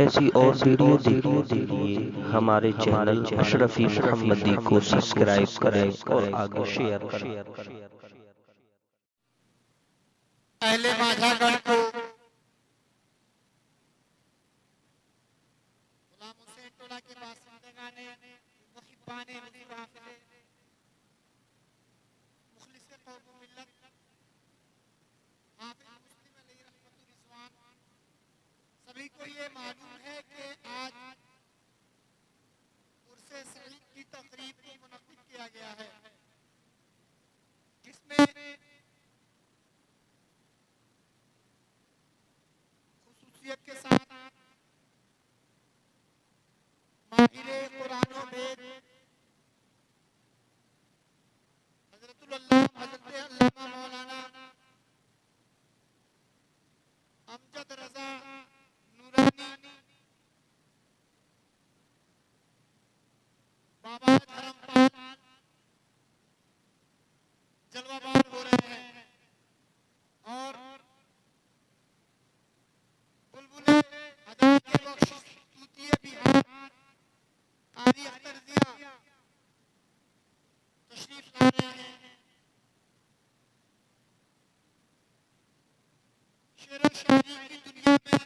ایسی اور ویڈیو دیکھنے کے لیے ہمارے چینل اشرفی محمدی کو سبسکرائب کریں اور آگے شیئر کریں۔ اہل ماجھا گڑھ کو غلام حسین ٹولہ کے باشندگان محبان نبی وافد مخلص قوم و ملت حافظ مسلم علیہ رحمت الرضوان، سبھی کو یہ معلوم ہے کہ آج عرس سعید کی تقریب کو منعقد کیا گیا ہے، جس میں خصوصیت کے ساتھ ماہر قرآن و بید حضرت علامہ مولانا امجد رضا نورانی بابا دھرمپال جلوہ بار ہو رہے ہیں، اور بلبل ہدایت بخش طوطی بہار قاری اختر ضیاء تشریف لا رہے ہیں۔ شعر و شاعری کی دنیا میں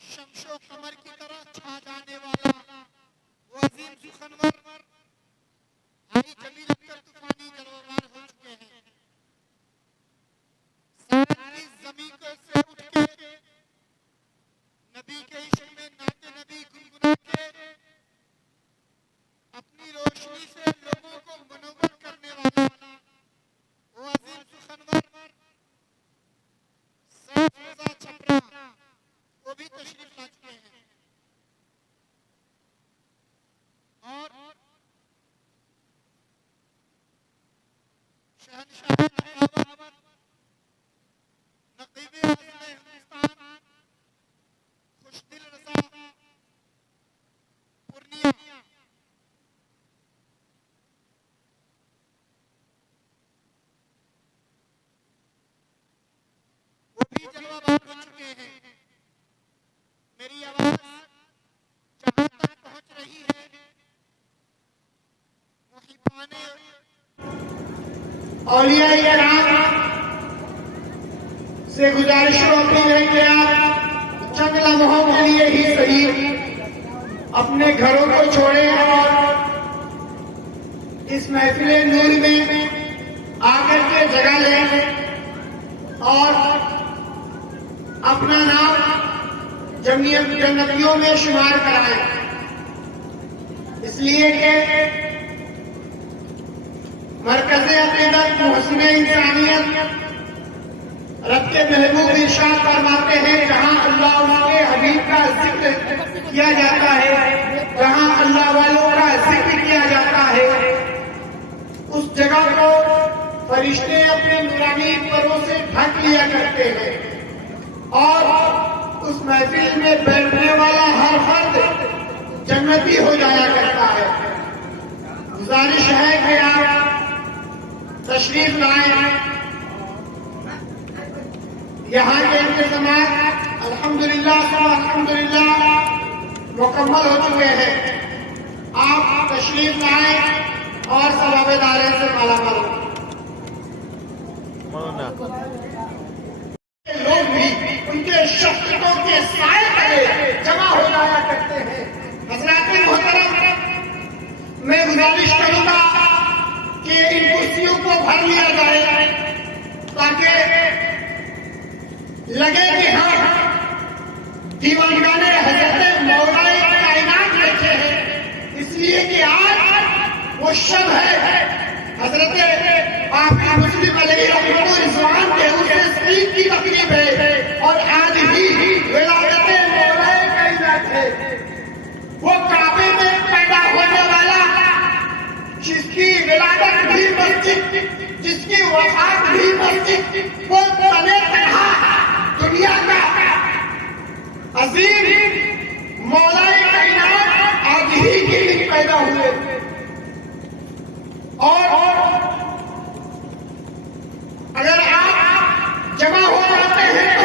شمس و قمر کی طرح چھا جانے والا وہ عظیم سخنور حاجی جمیل اختر طوفانی جلوہ بار ہو چکے ہیں۔ سارن کی زمین کو سے اٹھ کے نبی کے عشق میں نعت نبی گنگنا کے اپنی روشنی سے لوگوں کو منور کرنے والا وہ عظیم سخنور سیف رضا چھپرا وہ بھی تشریف لا چکے ہیں، اور شہنشاہ تقاوت نقیب اعظم ہندوستان خوش دل رضا پورنیا وہ بھی جلوہ بار ہو چکے ہیں۔ میری آواز جہاں تک پہنچ رہی ہے، محبان اولیاء کرام سے گزارش ہوتی ہے کہ آپ چند لمحوں کے لیے ہی صحیح اپنے گھروں کو چھوڑیں اور اس محفل نور میں آ کر کے جگہ لیں اور اپنا نام جنتیوں میں شمار کرائیں، اس لیے کہ مرکز عقیدت محسن انسانیت رب کے محبوب ارشاد فرماتے ہیں جہاں اللہ اس کے حبیب کا ذکر کیا جاتا ہے، جہاں اللہ والوں کا ذکر کیا جاتا ہے، اس جگہ کو فرشتے اپنے نورانی پروں سے ڈھک لیا کرتے ہیں، اور اس محفل میں بیٹھنے والا ہر فرد جنتی ہو جایا کرتا ہے۔ گزارش ہے کہ آپ تشریف لائیں۔ یہاں کے انتظامات الحمدللہ مکمل ہو چکے ہیں، آپ تشریف لائیں اور ثواب دارے سے مالا مال ہوں۔ لوگ بھی ان کے شخصیتوں کے سائے تلے جمع ہو جایا کرتے ہیں۔ حضرات محترم، میں گزارش کروں گا کہ ان کرسیوں کو بھر لیا جائے تاکہ لگے کہ ہم دیوانگان حضرت مولا کائنات بیٹھے ہیں، اس لیے کہ آج وہ شب ہے حضرت آقا مسلم علیہ رحمت الرضوان کے عرس سعید کی تقریب ہے، اور آج ہی ولادت مولا کائنات ہے۔ وہ کعبے میں پیدا ہونے والا جس کی ولادت بھی مسجد، جس کی وفات بھی مسجد، وہ تنے تنہا دنیا کا عظیم مولا کائنات آج ہی کے دن پیدا ہوئے، اور اگر آپ جمع ہو جاتے ہیں تو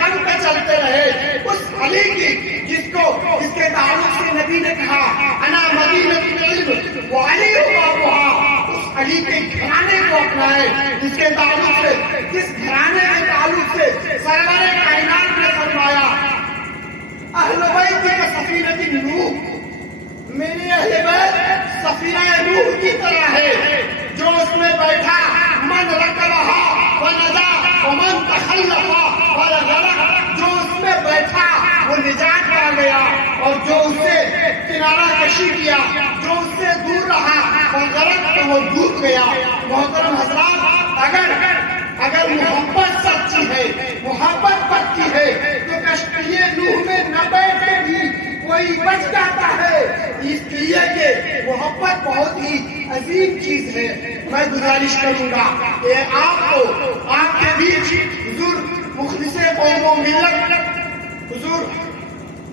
قدم پہ چلتے رہے، اس علی کی جس کے تعلق سے نبی نے کہا انا مدینۃ العلم وعلی بابھا، اس علی کے گھرانے کو اپنائے جس کے تعلق سے، جس گھرانے کے تعلق سے سرور کائنات نے فرمایا اہل بیت کا سفینۃ نوح، میرے اہل بیت سفینہ نوح کی طرح ہے، جو اس میں بیٹھا من رکبہا ونجا ومن تخلف ولغرق، جو اس میں بیٹھا وہ نجات پا گیا، اور جو اس سے کنارہ کشی کیا، جو اس سے دور رہا وغرق تو وہ ڈوب گیا۔ محترم حضرات، اگر محبت سچی ہے، محبت پکی ہے، تو کشتی نوح میں نہ بیٹھ کے بھی کوئی بچ جاتا ہے، اس لیے کہ محبت بہت ہی عظیم چیز ہے۔ میں گزارش کروں گا کہ آپ کو، آپ کے بیچ حضور مخلص قوم و ملت حضور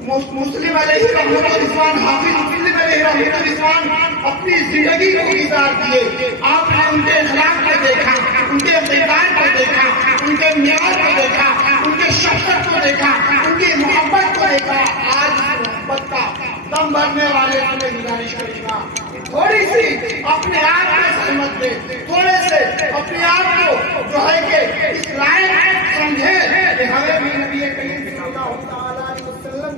مسلم علیہ رحمۃ الرضوان، حافظ مسلم علیہ رحمۃ الرضوان اپنی زندگی کو گزار دیے، آپ نے ان کے اخلاق کو دیکھا، ان کے کردار کو دیکھا، ان کے معیار کو دیکھا، ان کے شفقت کو دیکھا، ان کی محبت کو دیکھا۔ آج محبت کا دم بھرنے والے ہمیں گزارش کروں گا کہ تھوڑی سی اپنے آپ میں سہمت دے، تھوڑے سے اپنے آپ کو جو ہے کہ اس لائق سمجھے کہ ہمیں بھی نبی کریم صلی اللہ علیہ وسلم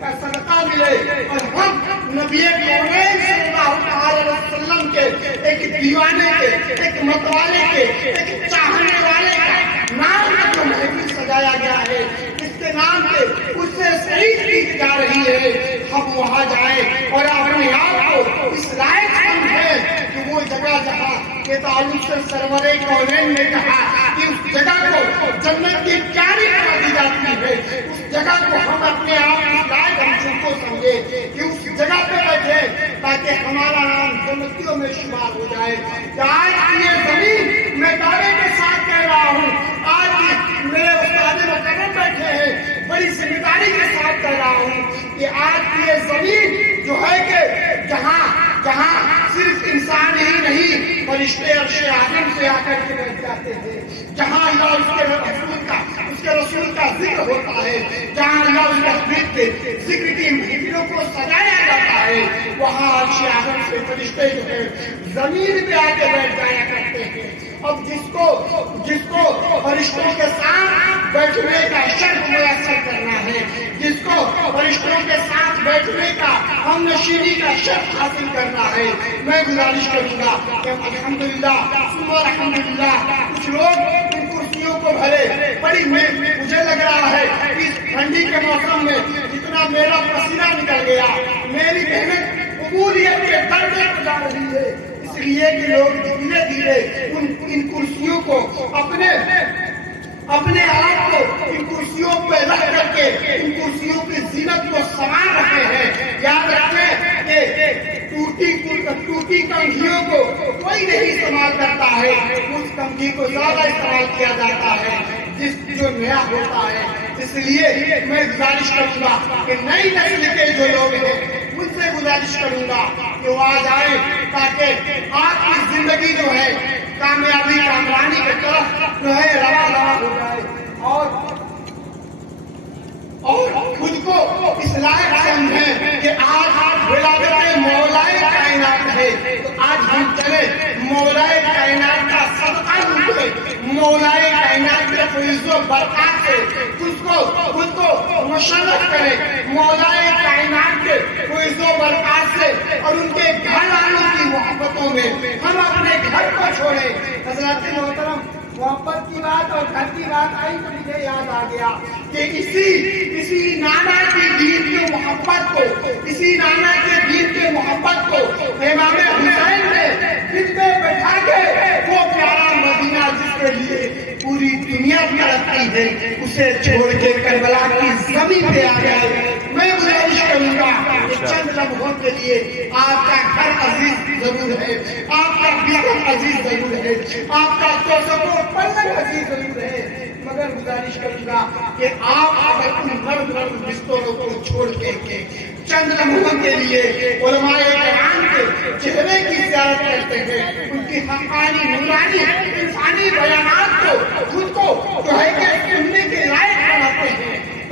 کا صدقہ ملے، اور ہم نبی کریم صلی اللہ علیہ وسلم کے ایک دیوانے کے، ایک متوالے کے، ایک چاہنے والے کا نام جو محفل سجایا گیا ہے، اس کے نام پہ اس سے صحیح کی جا رہی ہے، ہم وہاں جائیں اور اپنے آپ کو اس لائق سمجھیں کہ وہ جگہ جہاں کے تعلق سے سرور کونین نے کہا کہ اس جگہ کو جنت کی پیاری بنا دی جاتی ہے، اس جگہ کو ہم اپنے آپ اس لائق ہم کو سمجھے کہ اس جگہ پہ بیٹھے تاکہ ہمارا نام جنتیوں میں شمار ہو جائے۔ کہ آج کی یہ زمین میں دعوے کے ساتھ کہہ رہا ہوں، آج میرے استاد مکرم بیٹھے ہیں، بڑی ذمہ داری کے ساتھ کہہ رہا ہوں کہ آج کی یہ زمین جو ہے کہ جہاں صرف انسان ہی نہیں فرشتے عرش اعظم سے آ کر کے بیٹھ جاتے ہیں، جہاں اللہ اس کے رسول کا ذکر ہوتا ہے، جہاں اللہ اس کے حبیب کے ذکر کی محفلوں کو سجایا جاتا ہے، وہاں عرش اعظم سے فرشتے جو ہے زمین پہ آ کے بیٹھ جایا کرتے ہیں۔ اب جس کو فرشتوں کے ساتھ بیٹھنے کا شرف میسر کرنا ہے، جس کو فرشتوں کے ساتھ بیٹھنے کا ہم نشینی کا شرف حاصل کرنا ہے، میں گزارش کروں گا کہ الحمدللہ ثم الحمدللہ کچھ لوگ ان کرسیوں کو بھرے، بڑی مجھے لگ رہا ہے کہ اس ٹھنڈی کے موسم میں جتنا میرا پسینہ نکل گیا، میری محنت قبولیت کے درجے پر جا رہی ہے، اس لیے کہ لوگ دھیرے دھیرے ان کرسیوں کو اپنے آپ کو ان کرسیوں پہ رکھ کر کے ان کرسیوں کی زینت کو سنوار رہے ہیں۔ یاد رکھیں کہ ٹوٹی کنگھیوں کو کوئی نہیں استعمال کرتا ہے، اس کنگھی کو زیادہ استعمال کیا جاتا ہے جو نیا ہوتا ہے۔ اس لیے میں گزارش کروں گا کہ نئی نسل کے جو لوگ ہیں ان سے گزارش کروں گا کہ وہ آ جائیں تاکہ آپ کی زندگی جو ہے کامیابی کامرانی کی طرف جو ہے رواں ہو جائے، اور خود کو اس لائق سمجھیں کہ آج ولادت مولائے کائنات ہے، تو آج ہم چلے مولائے کائنات کا صدقہ لوٹے، مولائے کائنات کے فیض و برکات سے خود کو مشرف کرے، مولائے کائنات کے فیض و برکات سے اور ان کے گھر والوں کی محبتوں میں ہم اپنے گھر کو چھوڑیں۔ حضرات محترم، محبت کی بات اور گھر کی بات آئی تو مجھے یاد آ گیا کہ اسی نانا کی دین کی محبت کو، اسی نانا کے دین کے محبت کو امام حسین نے دل میں بٹھا کے وہ پیارا مدینہ جس کے لیے پوری دنیا تڑپتی ہے اسے چھوڑ کے کربلا کی زمین پہ آ گئے۔ میں گزارش کروں گا کہ چند لمحوں کے لیے آپ کا گھر عزیز ضرور ہے، آپ کا بستر عزیز ضرور ہے، آپ کا پلنگ عزیز ضرور ہے، مگر گزارش کروں گا کہ آپ اگر ان نرم بستروں کو چھوڑ کے چند لمحوں کے لیے علماء کرام کے چہرے کی زیارت کرتے ہیں، ان کی حقانی نورانی انسانی بیانات کو خود کو جو ہے کہ سننے کے لائق بناتے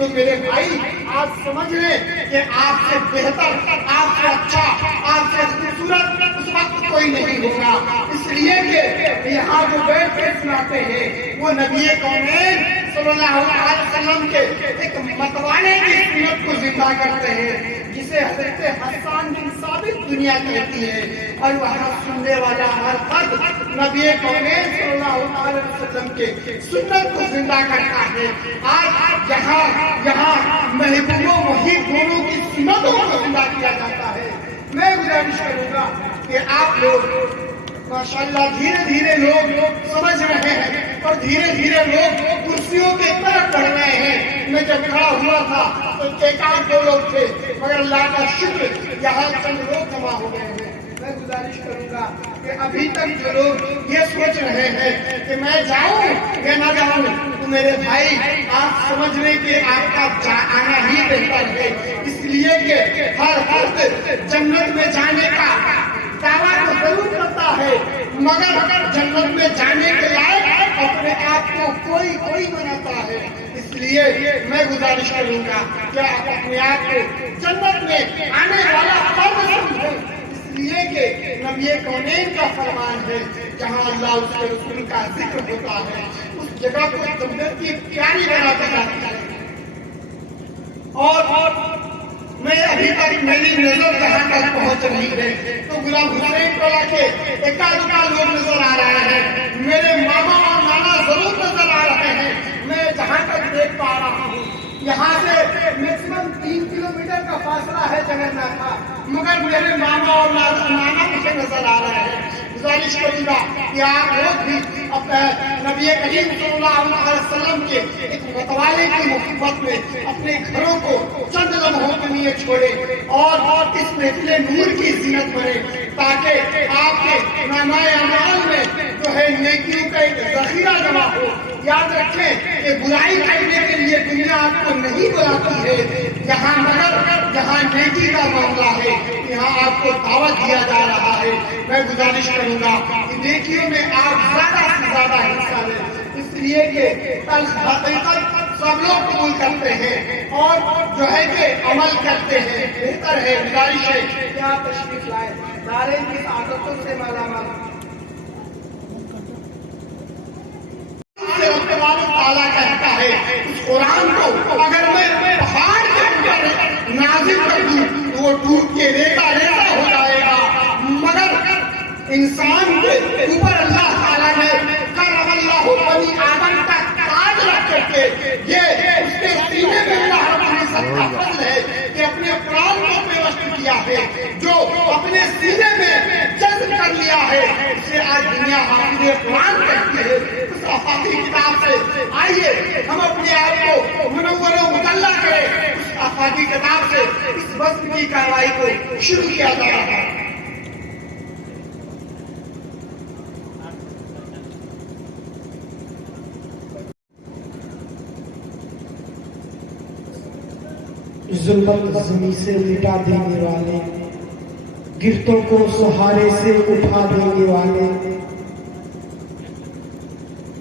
تو میرے بھائی آپ سمجھ لیں کہ آپ سے بہتر، آپ سے اچھا، آپ سے خوبصورت اس وقت کوئی نہیں ہوگا، اس لیے کہ یہاں جو بیٹھ کے سناتے ہیں وہ نبی کونین صلی اللہ علیہ وسلم کے ایک متوانے کی سنت کو زندہ کرتے ہیں، جسے حضرت حسان بن ثابت دنیا کہتی ہے، اور وہاں سننے والا ہر فرد نبی کونین صلی اللہ علیہ وسلم کے سنت کو زندہ کرتا ہے۔ آج یہاں محبوب و محب دونوں کی سنتوں کو زندہ کیا جاتا ہے۔ میں گزارش کروں گا کہ آپ لوگ ماشاءاللہ دھیرے دھیرے لوگ سمجھ رہے ہیں اور دھیرے دھیرے لوگ کرسیوں کے طرف بڑھ رہے ہیں۔ میں جب کھڑا ہوا تھا تو ایک آدھ دو لوگ تھے، مگر اللہ کا شکر یہاں چند لوگ جمع ہو گئے ہیں۔ میں گزارش کروں گا کہ ابھی تک جو لوگ یہ سوچ رہے ہیں کہ میں جاؤں یا نہ جاؤں، تو میرے بھائی آپ سمجھ لیں کہ آپ کا آنا ہی بہتر ہے، اس لیے کہ ہر فرد جنت میں جانے کا دعویٰ تو ضرور کرتا ہے، مگر جنت میں جانے کے لائق اپنے آپ کو کوئی بناتا ہے۔ اس لیے میں گزارش کروں گا کہ آپ اپنے آپ کو جنت میں آنے والا فرد سمجھیں، اس لیے کہ نبی کونین کا فرمان ہے جہاں اللہ اس کے رسول کا ذکر ہوتا ہے اس جگہ کو جنت کی پیاری بناتا جاتا ہے۔ اور میں ابھی تک میری نظر جہاں تک پہنچ رہی ہے تو غلام حسین ٹولہ کے ایک آدھ لوگ نظر آ رہے ہیں، میرے ماما اور نانا ضرور نظر آ رہے ہیں۔ میں جہاں تک دیکھ پا رہا ہوں یہاں سے میکسیمم 3 کلومیٹر کا فاصلہ ہے جگرناتھ کا، مگر میرے ماما اور نانا مجھے نظر آ رہے ہیں۔ گزارش کروں گا کہ آپ لوگ بھی نبی کریم صلی اللہ علیہ وسلم کے ایک متوالے کی محبت میں اپنے گھروں کو چند لمحوں کے لیے چھوڑے اور اس محفل نور کی زینت بنے، تاکہ آپ کے نامہ اعمال میں جو ہے نیکیوں کا ایک ذخیرہ جمع ہو۔ یاد رکھیں کہ برائی کرنے کے لیے دنیا آپ کو نہیں بلاتی ہے یہاں نیکی کا معاملہ ہے، یہاں آپ کو دعوت دیا جا رہا ہے۔ میں گزارش کروں گا کہ نیکیوں میں آپ زیادہ سے زیادہ حصہ لیں، اس لیے کہ تلخ حقیقت سب لوگ قبول کرتے ہیں اور جو ہے کہ عمل کرتے ہیں۔ بہتر ہے، گزارش ہے کہ آپ تشریف لائیں، نعرے کی عادتوں سے مالا مال۔ تعالیٰ کہتا ہے اس قرآن کو اگر میں پہاڑ کے اوپر نازل کر دوں تو وہ ٹوٹ کے ریتا ہو جائے گا، مگر انسان کے اوپر اللہ تعالیٰ نے کرم اللہ بنی آدم کا تاج رکھ کر کے یہ اس کے سینے میں اللہ رب العزت کا فضل ہے کہ اپنے قرآن کو پیوست کیا ہے، جو اپنے سینے میں جذب کر لیا ہے، اسے آج دنیا حافظ قرآن کہتی ہے۔ اس آفاقی کتاب سے آئیے ہم اپنے آپ کو منور و مطلع کریں، اس آفاقی کتاب سے اس وقت کی کارروائی کو شروع کیا جا رہا ہے۔ ظلمت زمین سے مٹا دینے والے، گرتوں کو سہارے سے اٹھا دینے والے،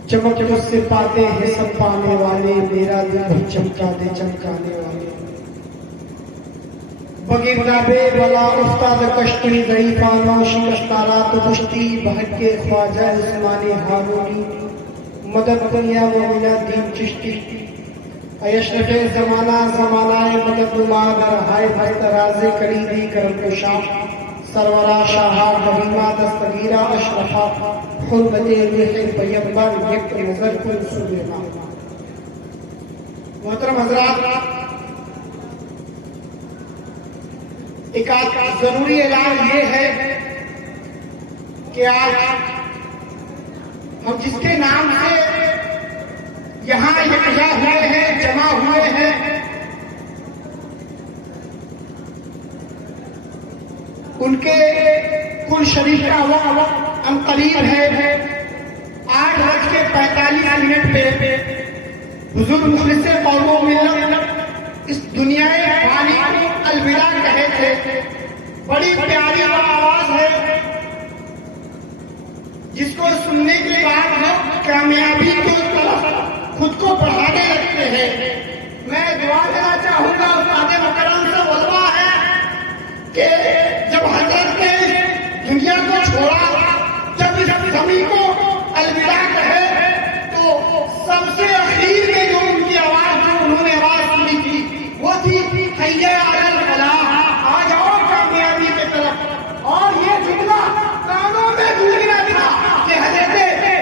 چمک سے پاتے ہیں سب پانے والے، میرا دل چمکا دے چمکانے والے۔ بگردہ بے بلا افتاد کشتی ضعیفانہ شکستارات کشتی، بہت کے خواجہ عثمان ہارونی، مدد کنیا مومنہ دین چشتی، اشرف زمانہ مدد نما در ہائے بھائی تراز کلیدی کرم کشا، سرورا شاہا غریمہ دستگیرہ اشرفا، حرمت ریح پیمبر یک نظر کن سبحا۔ محترم حضرات، ایک ضروری اعلان یہ ہے کہ آج ہم جس کے نام سے یہاں یکجا ہوئے ہیں، جمع ہوئے ہیں، ان کے کل شریف کا وقت ان قریب ہے 8:45 پہ حضور مخلص قوم و ملت اس دنیا فانی کو الوداع کہے تھے۔ بڑی پیاری آواز ہے جس کو سننے کے بعد لوگ کامیابی کی طرف خود کو بڑھانے لگتے ہیں۔ میں دعا دینا چاہوں گا استاد مکرم سے علماء ہے کہ جب حضرت نے دنیا کو چھوڑا، جب اس زمین کو الوداع کہے، تو سب سے اخیر میں جو ان کی آواز، جو انہوں نے آواز سنی تھی، وہ تھی حی علی الفلاح، آ جاؤ کامیابی کی طرف۔ اور یہ جملہ کانوں میں گونجنا تھا کہ حضرت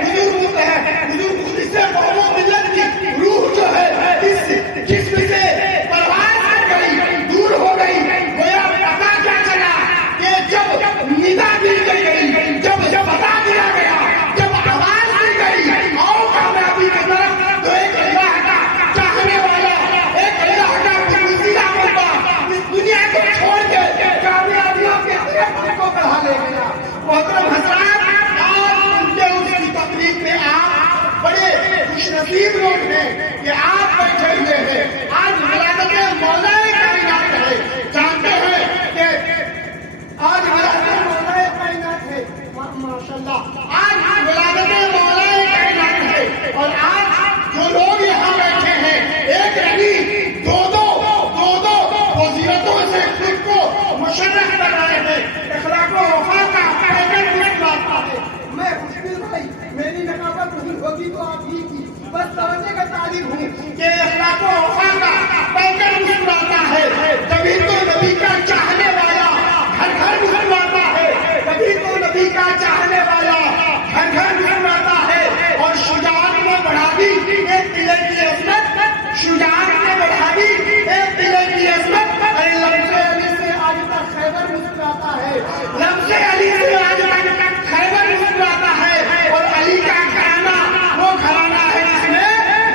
حضور مخلص قوم و ملت کی روح جو ہے اس جسم سے پرواز کر گئی، دور ہو گئی۔ گویا پتا کیا چلا کہ جب ندا دی گئی، جب بتا دیا گیا، جب آواز دی گئی آؤ کامیابی کی طرف، تو ایک اللہ کا چاہنے والا، ایک اللہ کا پسندیدہ بندہ اس دنیا کو چھوڑ کے کامیابیوں کے طرف کو بڑھا لے گیا۔ محترم حضرات، آج ان کے اس کی تقریب میں آپ بڑے خوش نصیب لوگ ہیں کہ آپ بیٹھے ہوئے ہیں۔ آج ولادت مولا کائنات ہے، جانتے ہیں کہ آج ولادت مولا کائنات ہے، ماشاء اللہ، آج ولادت مولا کائنات ہے۔ اور آج جو لوگ یہاں بیٹھے ہیں، ایک نہیں دو فضیلتوں سے خود کو مشرف کر رہے ہیں، اخلاق و وفا کا پیغام مسکراتا ہے۔ میں خوشبیر بھائی، میری نقابت نہیں ہوگی تو آپ ہی کی بس توجہ کا تعریف ہوں کہ اخلاق و وفا کا پیغام مسکراتا ہے۔ کبھی تو نبی کا چاہنے والا گھر گھر مسکراتا ہے، کبھی تو نبی کا چاہنے والا گھر گھر مسکراتا ہے۔ اور شجاعت نے بڑھا دی ایک قلعے کی عظمت، شجاعت نے بڑھا دی ایک قلعے کی عظمت۔ لمز علی سے آج تک خیبر مسکراتا ہے، لمز علی سے آج تک خیبر مسکراتا ہے۔ اور علی کا گھرانہ وہ گھرانہ ہے جس میں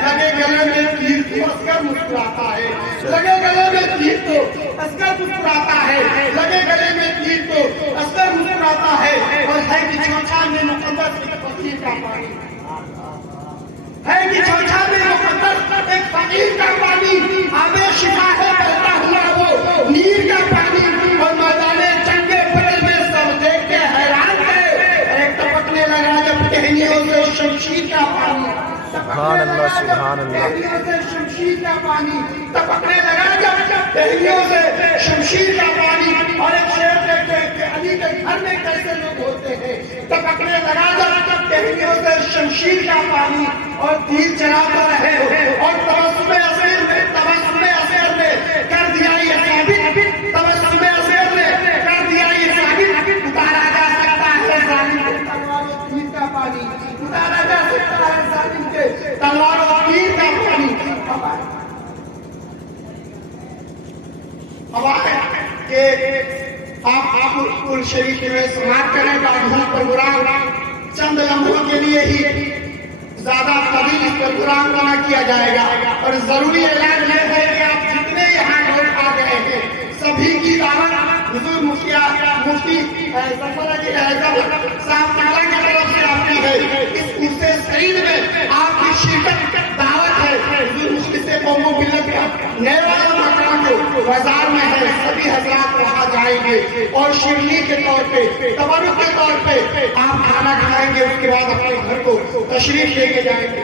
لگے گلے میں تیر تو عسکر مسکراتا ہے، لگے گلے میں تیر تو عسکر مسکراتا ہے، لگے گلے میں تیر تو عسکر مسکراتا ہے۔ اور ہے کہ چھوچھا میں مقدس ایک فقیر کا پانی، ہے کہ چھوچھا میں مقدس ایک فقیر کا پانی، آب شفا ہے بہتا ہوا وہ نیل کا پانی۔ اور میدان جنگ بدر میں سب دیکھ کے حیران تھے، ایک ٹپکنے لگا جب ٹہنیوں سے شمشیر کا پانی، سبحان اللہ، سبحان اللہ، ٹہنیوں سے شمشیر کا پانی ٹپکنے لگا جب ٹہنیوں سے شمشیر کا پانی۔ اور ایک شعر دیکھتے کہ علی کے گھر میں کیسے لوگ ہوتے ہیں، ٹپکنے لگا جب ٹہنیوں سے شمشیر کا پانی۔ اور تیر چلاتا رہے اور تبسم اصیر میں کر دیا یہ ثابت، تبسم اصیر میں کر دیا یہ ثابت، اتارا جا سکتا ہے ظالم کے تلوار و تیر کا پانی، اتارا جا سکتا ہے ظالم کے تلوار و تیر کا پانی۔ اب آئے کہ آپ کل شریف میں سماعت کریں گا، پروگرام چند لمحوں کے لیے ہی زیادہ طویل اس پروگرام کا نہ کیا جائے گا۔ اور ضروری اعلان یہ ہے کہ آپ جتنے یہاں لوگ آ گئے ہیں سبھی کی دعوت حضور مفتی ظفر علی صاحب تعالیٰ کی طرف سے آتی ہے۔ اس عرصے سعید میں آپ کی شرکت دعوت ہے۔ حضور مخلص قوم و ملت کا نئے والا مکان جو بازار میں ہے، سبھی حضرات وہاں جائیں گے اور شیرنی کے طور پہ، تبرک کے طور پہ آپ کھانا کھائیں گے، اس کے بعد اپنے گھر کو تشریف لے کے جائیں گے۔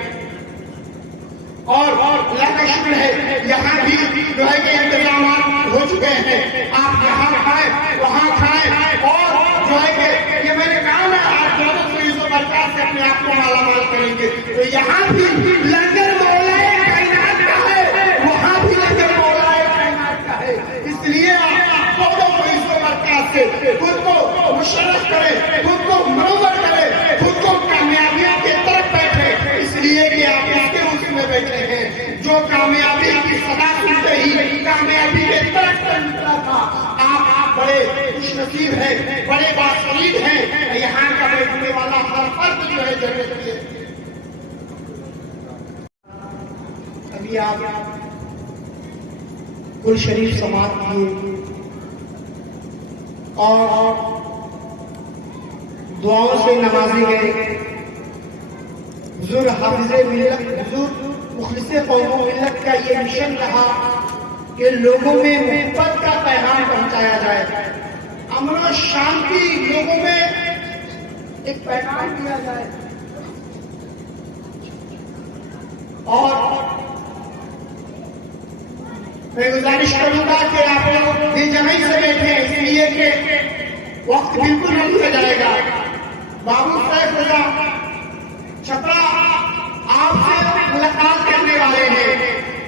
اور اللہ کا شکر ہے یہاں بھی جو ہے کہ انتظامات ہو چکے ہیں، آپ یہاں کھائیں وہاں کھائیں۔ اور جو ہے کہ یہ میں نے کہا نا، آپ دونوں فیض و برکات سے اپنے آپ کو مالا مال کریں گے، تو یہاں بھی لنگر مولا کائنات کا ہے، وہاں بھی لنگر مولا کائنات کا ہے۔ اس لیے آپ دونوں فیض و برکات سے خود کو مشرف کریں، خود کو منور کریں، خود کو کامیابیوں کی طرف بیٹھے، اس لیے کہ آپ اس کے اس میں بیٹھے ہیں جو کامیابی کی صدا سنتے ہی کامیابی کے طرف نکلا تھا۔ آپ بڑے خوش نصیب ہیں، بڑے باشعور ہیں، یہاں کا بیٹھنے والا ہر فرد جو ہے جنت میں۔ ابھی آپ گل شریف سماعت کیے اور دعاؤں سے نوازے گئے۔ حضور حافظ ملت، حضور مخلص قوم و ملت کا یہ مشن رہا کہ لوگوں میں محبت کا پیغام پہنچایا جائے، امن و شانتی لوگوں میں ایک پیغام دیا جائے۔ اور میں گزارش کروں گا کہ آپ لوگ بھی جمعی سے بیٹھے ہیں، اس لیے کہ وقت بالکل نہیں ہو جائے گا۔ بابو سیف رضا چھپرا آپ سے ملاقات کرنے والے ہیں۔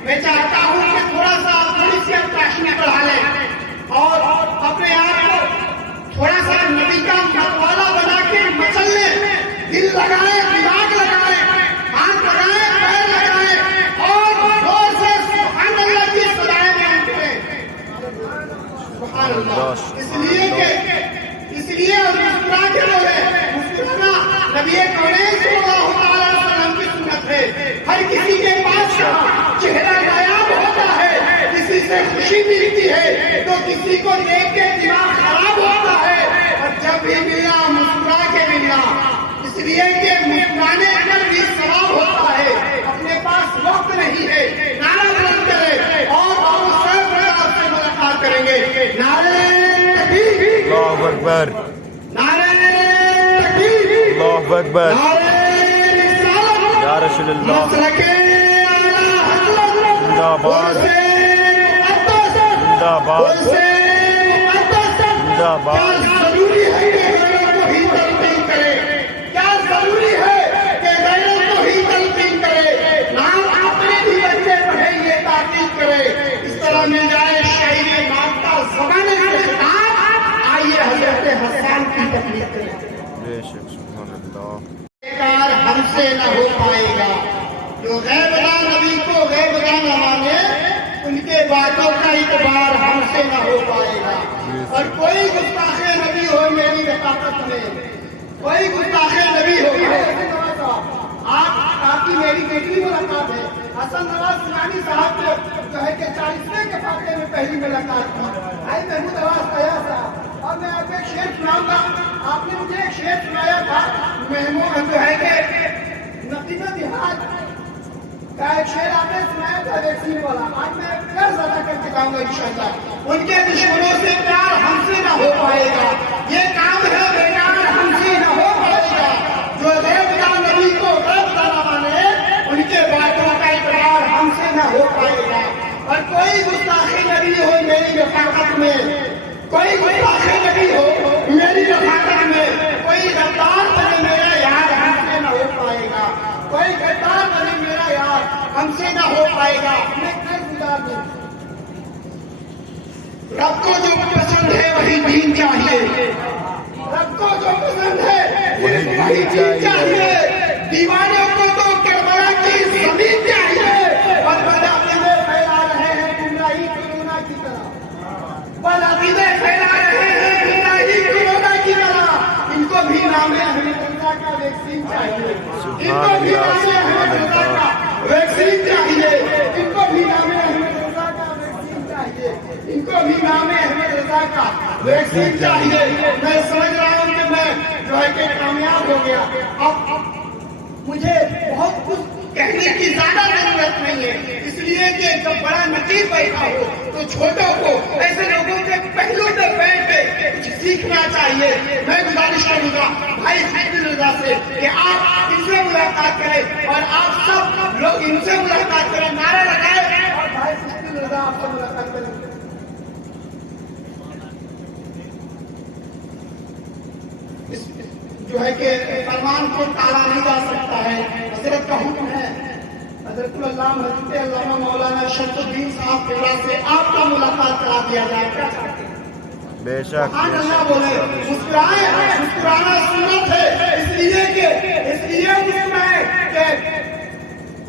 میں چاہتا ہوں کہ تھوڑی سی روشنی بڑھا لیں اور اپنے آپ کو تھوڑا سا نبی کا متوالا بنا کے مچل لیں، دل لگائیں، دماغ لگائیں، ہاتھ لگائیں، پیر لگائیں اور زور سے سبحان اللہ کی صدائیں بیان کریں۔ سبحان اللہ۔ اس لیے مسکرا کے بولے، مسکرانا نبی کونین صلی اللہ علیہ وسلم کی سنت ہے۔ ہر کسی کے پاس چہرہ غائب ہوتا ہے، کسی سے خوشی ملتی ہے تو کسی کو دیکھ کے دماغ خراب ہوتا ہے، اور جب بھی ملنا مسکرا کے ملنا، اس لیے کہ مسکرانے پر بھی ثواب ہوتا ہے۔ اپنے پاس وقت نہیں ہے، نعرہ بلند کرے اور بابو سیف رضا سے ملاقات کریں گے۔ نعرہ تکبیر، اللہ اکبر، نعرہ تکبیر، اللہ اکبر، نعرہ رسالت، یا رسول اللہ، مسلک اعلیٰ حضرت، زندہ باد، زندہ باد، زندہ باد۔ کیا ضروری ہے کہ غیرت کو ہی تلقین کرے؟ کیا ضروری ہے کہ غیرت کو ہی تلقین کرے؟ نام اپنے بھی بچے پڑھیں، یہ تاکید کرے۔ اس طرح مل جائے شاعری مادہ زبان سے خطاب۔ آئیے حضرت حسان کی تکلیف کریں۔ بے شک، سبحان اللہ۔ بیکار ہم سے نہ ہو پائے گا۔ جو غیبداں نبی کو غیبداں نہ مانے، ان کے باتوں کا اعتبار ہم سے نہ ہو پائے گا۔ اور کوئی گستاخ نبی ہو میری رفاقت میں، کوئی گستاخ نبی ہو، آپ کی میری بیٹی ملاقات ہے، حسن نواز سنانی صاحب جو ہے کہ 40ویں کے فاتحے میں پہلی ملاقات کی، بھائی محمود عباس طیار صاحب، اور میں آپ کو ایک شعر سناؤں گا۔ آپ نے مجھے ایک شعر سنایا تھا، محمود جو ہے کہ نقیبہ دیہات کا ایک شعر آپ نے سنایا تھا ویکسین والا۔ آج میں پھر زیادہ کر کے جاؤں گا انشاءاللہ۔ ان کے دشمنوں سے پیار ہم سے نہ ہو پائے گا، یہ کام ہے بیکار ہم سے نہ ہو پائے گا۔ جو غیبداں نبی کو غیبداں نہ مانے، ان کے باتوں کا اقرار ہم سے نہ ہو پائے گا۔ اور کوئی گستاخ نبی ہو میری رفاقت میں، کوئی گستاخ نبی ہو میری رفاقت میں، کوئی غدار بنے میرا یار ہم سے نہ ہو پائے گا، کوئی غدار بنے میرا یار ہم سے نہ ہو پائے گا۔ میں کیا گزار دوں؟ رب کو جو پسند ہے وہی دین چاہیے، رب کو جو پسند ہے وہی دین چاہیے۔ دیوانوں کو تو کربلا کی زمین چاہیے، اور بدعقیدے پھیلا رہے ہیں گمراہی کورونا کی طرح، بدعقیدے پھیلا رہے ہیں گمراہی کورونا کی طرح۔ ان کو بھی نام احمد رضا کا ویکسین چاہیے، ان کو بھی نام احمد رضا کا ویکسین چاہیے، ان کو بھی نام احمد رضا کا ویکسین چاہیے، ان کو بھی نام احمد رضا کا ویکسین چاہیے۔ میں سمجھ رہا ہوں کہ میں جو ہے کہ کامیاب ہو گیا۔ اب مجھے بہت کچھ کہنے کی زیادہ ضرورت نہیں ہے، اس لیے کہ جب بڑا نقیب بیٹھا ہو تو چھوٹوں کو ایسے لوگوں کے پہلو پہ بیٹھ کے کچھ سیکھنا چاہیے۔ میں گزارش کروں گا بھائی حسن رضا سے کہ آپ ان سے ملاقات کریں اور آپ سب لوگ ان سے ملاقات کریں، نعرہ لگائیں اور بھائی حسن رضا آپ سے ملاقات کریں۔ جو ہے کہ فرمان کو ٹالا نہیں جا سکتا ہے، حضرت کا حکم ہے۔ حضرت اللہ حضرت علامہ مولانا شمس الدین صاحب قبلہ سے آپ کا ملاقات کرا دیا جائے گا۔ بے شک، سبحان اللہ بولے، مسکرائیں، مسکرانا سنت ہے، اس لیے مسکرائیں کہ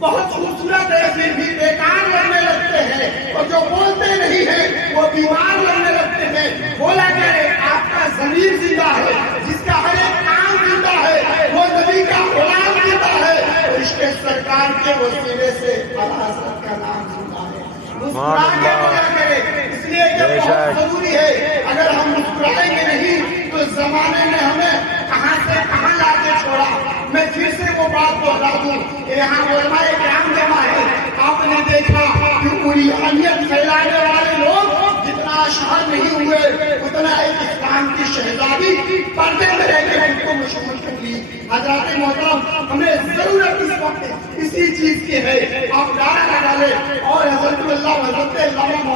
بہت خوبصورت ہے پھر بھی بیکار لگنے لگتے ہیں، اور جو بولتے نہیں ہیں وہ بیمار لگنے لگتے ہیں۔ بولا کرے آپ کا ضمیر زندہ ہے، جس کا ہر ایک کام زندہ ہے، وہ نبی کا غلام زندہ ہے، اور عشق سرکار کے وسیلے سے اعلیٰ حضرت کا نام زندہ ہے۔ مسکرا کے بولا کرے، اس لیے یہ بہت ضروری ہے۔ اگر ہم مسکرائیں گے نہیں تو زمانے میں ہمیں کہاں سے کہاں لا کے چھوڑا۔ میں پھر سے وہ بات بتا دوں، یہاں علماء کرام جمع ہے، آپ نے دیکھا کہ علیت پھیلانے والے لوگ جتنا اشہر نہیں ہوئے اتنا ایک اسلام کی شہزادی پردے میں رہ کے ان کو مشہور کر لی۔ حضرات محترم، ہمیں ضرورت اس وقت اسی چیز کی ہے، آپ نعرہ لگا لیں اور حضرت اللہ حضرت علامہ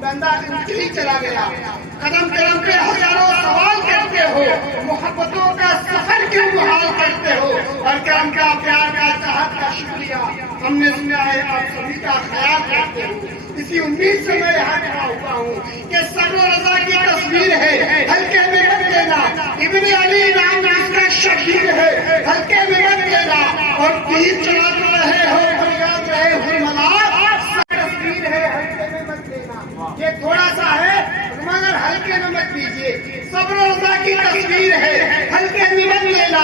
بندہ انتہی چلا گیا. قدم قدم پہ ہزاروں سوال کرتے ہو, محبتوں کا سفر کیوں محال کرتے ہو, اور کرم کا پیار کا چاہت کا شکریہ ہم نے سنا ہے آپ سبھی کا خیال کرتے ہو. اسی امید سے میں یہاں کھڑا ہوا ہوں کہ صبر و رضا کی تصویر ہے, ہلکے میں مت لینا. ابن علی نام اس کا شبیر ہے, ہلکے میں مت لینا. اور تیر چلاتے رہے ہو فریاد رہے ہو ملال, تصویر ہے ہلکے میں مت لینا. یہ تھوڑا سا ہے مگر ہلکے میں مت لیجیے. صبر و رضا کی تصویر ہے, ہلکے میں مت لینا.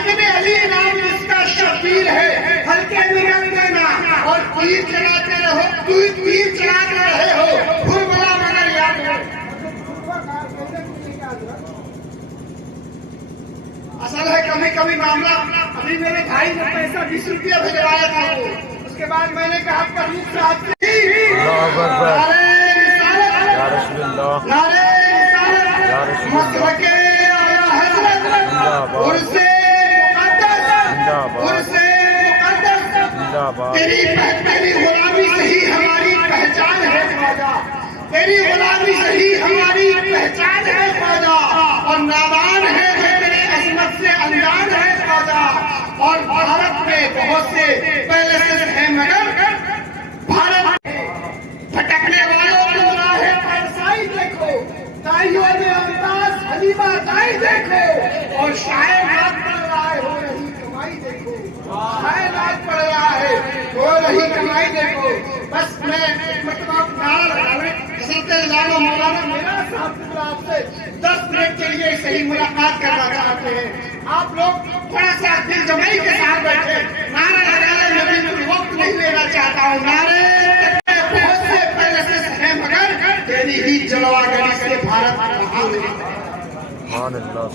ابن علی نام اس کا شبیر ہے, ہلکے میں مت لینا. اور تیر چلاتے رہو, تیر چلاتے رہے ہو پھر بلا مگر یاد ہو. اصل ہے کبھی کبھی معاملہ, ابھی میرے بھائی نے پیسہ 20 روپیہ بھجوایا تھا, وہ اس کے بعد میں نے کہا پرموکھ صاحب اللہ اکبر. یا رسول اللہ. نعرے رسالت, مسلک اعلیٰ حضرت, عرص مقدس, عرص مقدس. تیری غلامی سے ہی ہماری پہچان ہے خواجہ, تیری غلامی سے ہی ہماری پہچان ہے خواجہ. اور نادان ہے جو تیری عظمت سے انجان ہے خواجہ. اور بھارت میں بہت سے پیلسز ہیں مگر بھارت بھٹکنے والوں کو راہ پرسائی دیکھو, تائیوں میں امتاز حلیمہ تائی دیکھو. اور شاعر نعت پڑھ رہا ہے, ہو رہی کمائی دیکھو. شاعر نعت پڑھ رہا ہے, ہو رہی کمائی دیکھو. بس میں مرتبہ نعرہ لگانے حضرت لالو مولانا میرا صاحب آپ سے 10 منٹ کے لیے صحیح ملاقات کرنا چاہتے ہیں. آپ لوگ تھوڑا سا دل جمعی کے ساتھ بیٹھے, نعرہ لگانے میں بھی کوئی وقت نہیں لینا چاہتا ہوں. نعرے بہت سے پیلسز ہیں مگر تیری ہی جلوہ گری سے بھارت. سبحان اللہ.